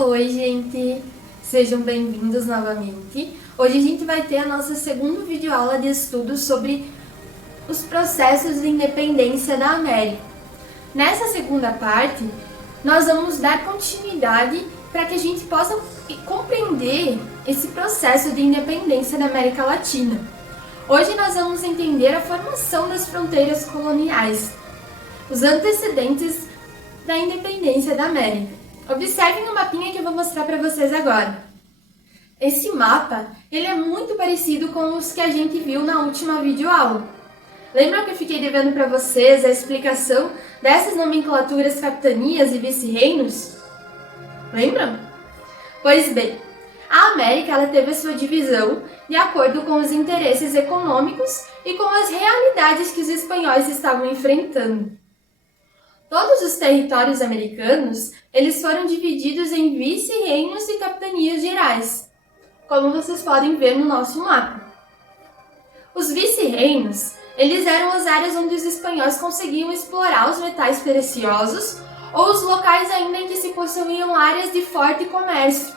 Oi, gente! Sejam bem-vindos novamente. Hoje a gente vai ter a nossa segunda videoaula de estudo sobre os processos de independência da América. Nessa segunda parte, nós vamos dar continuidade para que a gente possa compreender esse processo de independência da América Latina. Hoje nós vamos entender a formação das fronteiras coloniais, os antecedentes da independência da América. Observem o mapinha que eu vou mostrar para vocês agora. Esse mapa, ele é muito parecido com os que a gente viu na última videoaula. Lembram que eu fiquei devendo para vocês a explicação dessas nomenclaturas capitanias e vice-reinos? Lembram? Pois bem, a América ela teve a sua divisão de acordo com os interesses econômicos e com as realidades que os espanhóis estavam enfrentando. Todos os territórios americanos, eles foram divididos em vice-reinos e capitanias gerais, como vocês podem ver no nosso mapa. Os vice-reinos, eles eram as áreas onde os espanhóis conseguiam explorar os metais preciosos ou os locais ainda em que se possuíam áreas de forte comércio.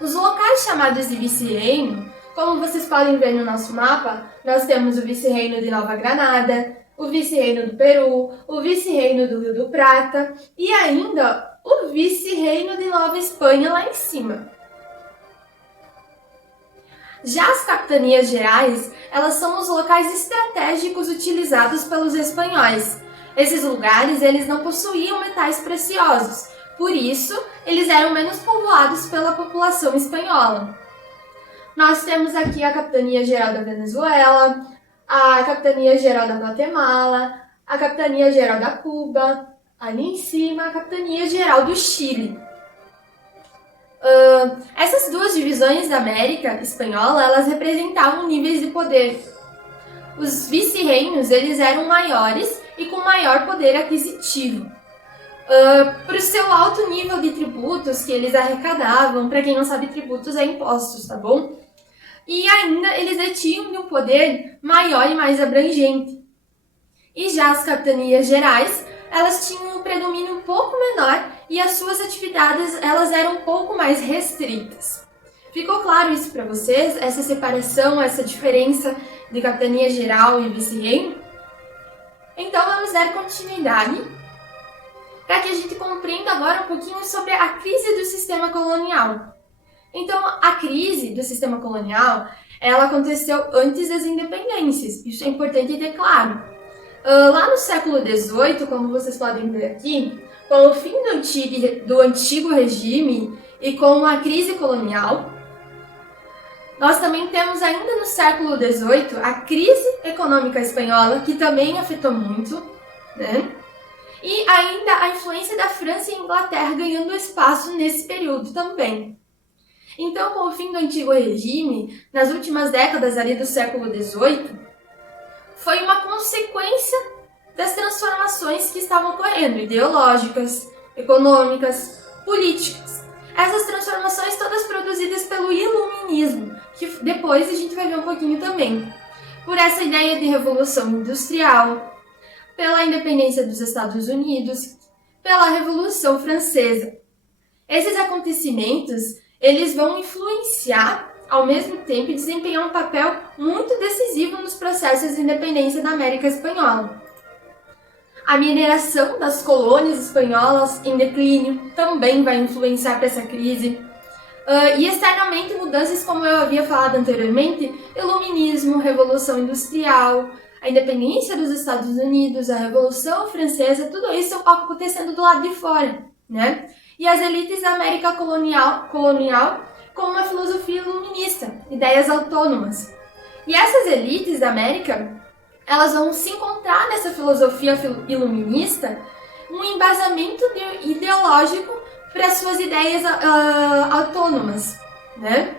Os locais chamados de vice-reino, como vocês podem ver no nosso mapa, nós temos o vice-reino de Nova Granada, o vice-reino do Peru, o vice-reino do Rio do Prata e ainda o vice-reino de Nova Espanha lá em cima. Já as capitanias gerais, elas são os locais estratégicos utilizados pelos espanhóis. Esses lugares, eles não possuíam metais preciosos, por isso, eles eram menos povoados pela população espanhola. Nós temos aqui a Capitania Geral da Venezuela, a Capitania Geral da Guatemala, a Capitania Geral da Cuba, ali em cima a Capitania Geral do Chile. Essas duas divisões da América Espanhola, elas representavam níveis de poder. Os vice-reinos, eles eram maiores e com maior poder aquisitivo. Por seu alto nível de tributos que eles arrecadavam, para quem não sabe, tributos é impostos, tá bom? E ainda eles detinham um poder maior e mais abrangente. E já as capitanias gerais, elas tinham um predomínio um pouco menor e as suas atividades elas eram um pouco mais restritas. Ficou claro isso para vocês? Essa separação, essa diferença de capitania geral e vice-reino? Então vamos dar continuidade para que a gente compreenda agora um pouquinho sobre a crise do sistema colonial. Então, a crise do sistema colonial, ela aconteceu antes das independências, isso é importante ter claro. Lá no século XVIII, como vocês podem ver aqui, com o fim do antigo regime e com a crise colonial, nós também temos ainda no século XVIII a crise econômica espanhola, que também afetou muito, né? E ainda a influência da França e Inglaterra ganhando espaço nesse período também. Então, com o fim do antigo regime, nas últimas décadas ali do século XVIII, foi uma consequência das transformações que estavam ocorrendo, ideológicas, econômicas, políticas. Essas transformações todas produzidas pelo iluminismo, que depois a gente vai ver um pouquinho também. Por essa ideia de revolução industrial, pela independência dos Estados Unidos, pela Revolução Francesa. Esses acontecimentos, eles vão influenciar, ao mesmo tempo, e desempenhar um papel muito decisivo nos processos de independência da América Espanhola. A mineração das colônias espanholas em declínio também vai influenciar para essa crise. E externamente, mudanças, como eu havia falado anteriormente, iluminismo, revolução industrial, a independência dos Estados Unidos, a Revolução Francesa, tudo isso acontecendo do lado de fora, né? E as elites da América colonial com uma filosofia iluminista, ideias autônomas. E essas elites da América, elas vão se encontrar nessa filosofia iluminista um embasamento ideológico para suas ideias autônomas, né?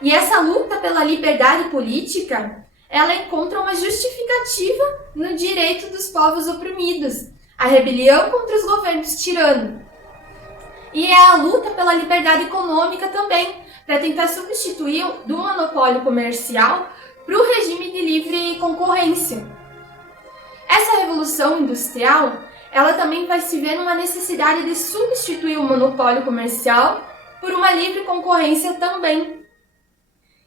E essa luta pela liberdade política, ela encontra uma justificativa no direito dos povos oprimidos, a rebelião contra os governos tiranos. E é a luta pela liberdade econômica também, para tentar substituir do monopólio comercial para o regime de livre concorrência. Essa revolução industrial, ela também vai se ver numa necessidade de substituir o monopólio comercial por uma livre concorrência também.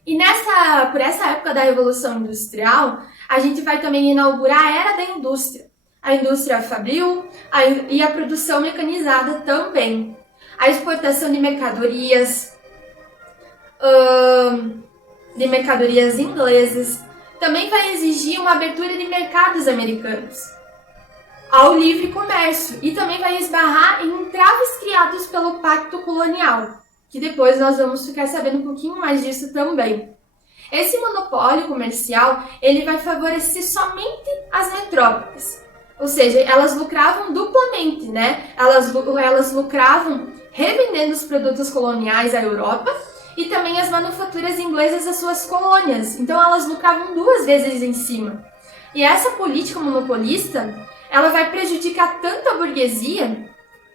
E por essa época da Revolução Industrial, a gente vai também inaugurar a Era da Indústria. A indústria fabril e a produção mecanizada também. A exportação de mercadorias inglesas também vai exigir uma abertura de mercados americanos ao livre comércio e também vai esbarrar em entraves criados pelo Pacto Colonial, que depois nós vamos ficar sabendo um pouquinho mais disso também. Esse monopólio comercial, ele vai favorecer somente as metrópoles, ou seja, elas lucravam duplamente, né? Elas lucravam revendendo os produtos coloniais à Europa e também as manufaturas inglesas às suas colônias, então elas lucravam 2 vezes em cima. E essa política monopolista, ela vai prejudicar tanto a burguesia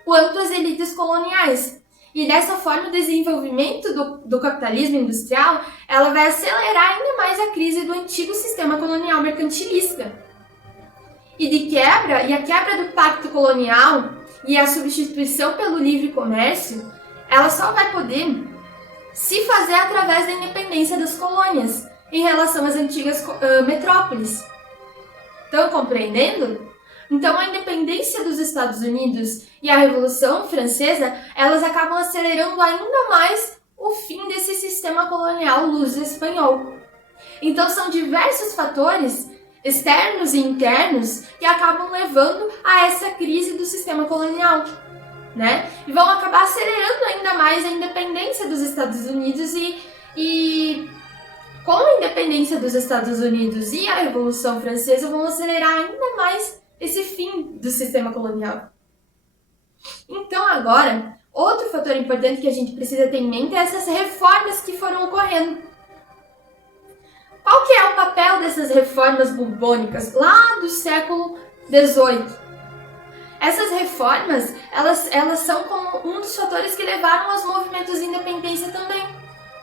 quanto as elites coloniais. E dessa forma, o desenvolvimento do capitalismo industrial, ela vai acelerar ainda mais a crise do antigo sistema colonial mercantilista. E a quebra do pacto colonial e a substituição pelo livre comércio, ela só vai poder se fazer através da independência das colônias em relação às antigas metrópoles. Estão compreendendo? Então, a independência dos Estados Unidos e a Revolução Francesa, elas acabam acelerando ainda mais o fim desse sistema colonial luso-espanhol. Então, são diversos fatores, externos e internos, que acabam levando a essa crise do sistema colonial, né? E vão acabar acelerando ainda mais a independência dos Estados Unidos e com a independência dos Estados Unidos e a Revolução Francesa vão acelerar ainda mais esse fim do sistema colonial. Então agora, outro fator importante que a gente precisa ter em mente é essas reformas que foram ocorrendo. Qual que é o papel dessas reformas borbônicas lá do século XVIII? Essas reformas, elas são como um dos fatores que levaram aos movimentos de independência também,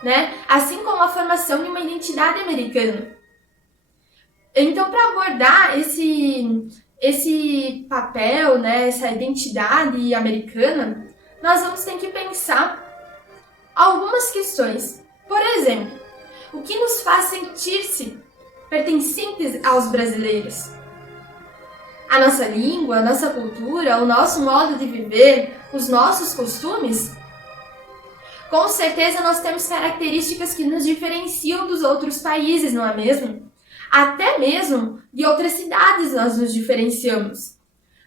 né? Assim como a formação de uma identidade americana. Então, para abordar esse papel, né, essa identidade americana, nós vamos ter que pensar algumas questões. Por exemplo, o que nos faz sentir-se pertencentes aos brasileiros? A nossa língua, a nossa cultura, o nosso modo de viver, os nossos costumes? Com certeza nós temos características que nos diferenciam dos outros países, não é mesmo? Até mesmo de outras cidades nós nos diferenciamos.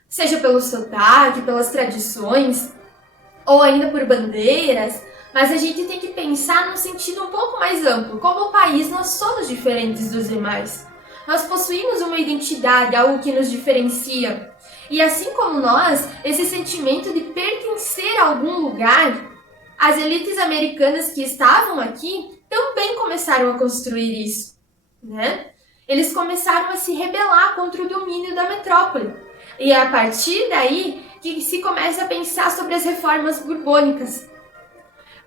Seja pelo sotaque, pelas tradições, ou ainda por bandeiras, mas a gente tem que pensar num sentido um pouco mais amplo. Como país, nós somos diferentes dos demais. Nós possuímos uma identidade, algo que nos diferencia. E assim como nós, esse sentimento de pertencer a algum lugar, as elites americanas que estavam aqui também começaram a construir isso, né? Eles começaram a se rebelar contra o domínio da metrópole. E é a partir daí que se começa a pensar sobre as reformas borbônicas.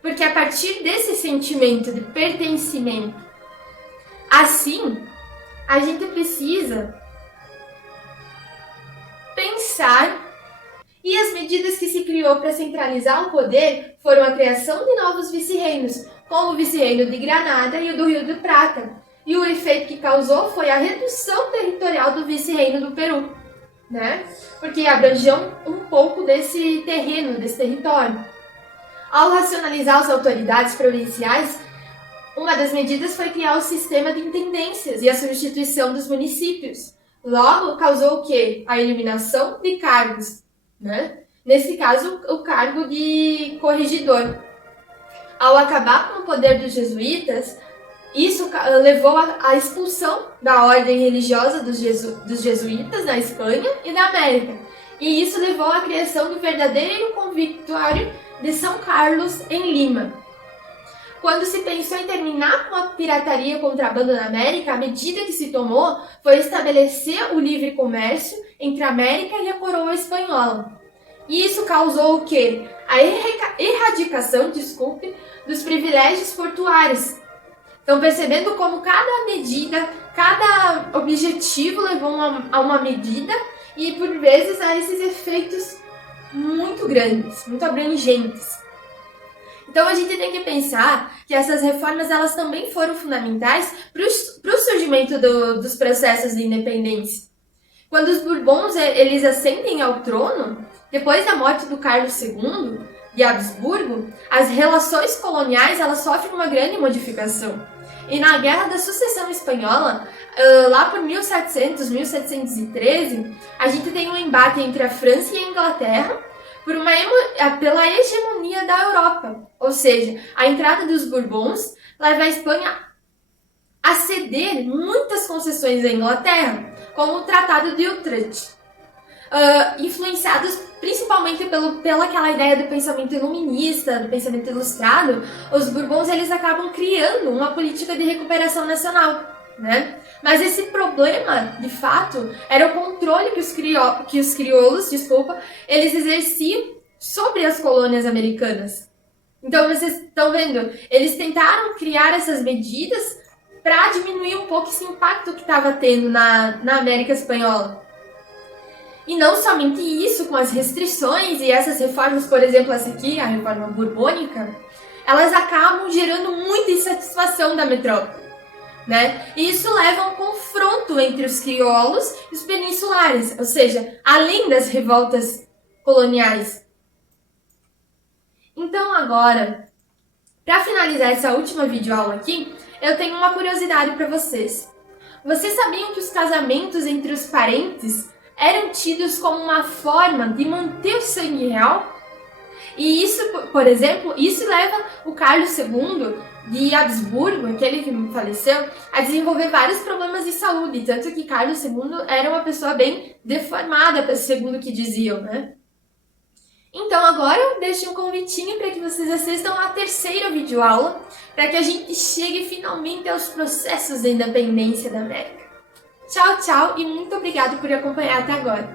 Porque a partir desse sentimento de pertencimento, assim, a gente precisa pensar, e as medidas que se criou para centralizar o poder foram a criação de novos vice-reinos, como o vice-reino de Granada e o do Rio de Prata. E o efeito que causou foi a redução territorial do vice-reino do Peru, né? Porque abrangiam um pouco desse terreno, desse território. Ao racionalizar as autoridades provinciais, uma das medidas foi criar o sistema de intendências e a substituição dos municípios. Logo, causou o quê? A eliminação de cargos, né? Nesse caso, o cargo de corregedor. Ao acabar com o poder dos jesuítas, isso levou à expulsão da ordem religiosa dos jesuítas da Espanha e da América. E isso levou à criação do verdadeiro convictório de São Carlos, em Lima. Quando se pensou em terminar com a pirataria e contrabando na América, a medida que se tomou foi estabelecer o livre comércio entre a América e a coroa espanhola. E isso causou o quê? A erradicação, dos privilégios portuários. Então, percebendo como cada medida, cada objetivo levou a uma medida e por vezes há esses efeitos muito grandes, muito abrangentes. Então a gente tem que pensar que essas reformas elas também foram fundamentais para o surgimento dos processos de independência. Quando os Bourbons eles ascendem ao trono, depois da morte do Carlos II de Habsburgo, as relações coloniais elas sofrem uma grande modificação. E na Guerra da Sucessão Espanhola, lá por 1700, 1713, a gente tem um embate entre a França e a Inglaterra pela hegemonia da Europa. Ou seja, a entrada dos Bourbons leva a Espanha a ceder muitas concessões à Inglaterra, como o Tratado de Utrecht, influenciados principalmente pela aquela ideia do pensamento iluminista, do pensamento ilustrado. Os Bourbons eles acabam criando uma política de recuperação nacional, né? Mas esse problema, de fato, era o controle que os crioulos, eles exerciam sobre as colônias americanas. Então vocês estão vendo, eles tentaram criar essas medidas para diminuir um pouco esse impacto que estava tendo na América Espanhola. E não somente isso, com as restrições e essas reformas, por exemplo, essa aqui, a reforma borbônica, elas acabam gerando muita insatisfação da metrópole, né? E isso leva a um confronto entre os crioulos e os peninsulares, ou seja, além das revoltas coloniais. Então agora, para finalizar essa última videoaula aqui, eu tenho uma curiosidade para vocês. Vocês sabiam que os casamentos entre os parentes eram tidos como uma forma de manter o sangue real? E isso, por exemplo, isso leva o Carlos II de Habsburgo, aquele que faleceu, a desenvolver vários problemas de saúde, tanto que Carlos II era uma pessoa bem deformada, segundo o que diziam, né? Então agora eu deixo um convitinho para que vocês assistam a terceira videoaula, para que a gente chegue finalmente aos processos da independência da América. Tchau, tchau e muito obrigado por acompanhar até agora.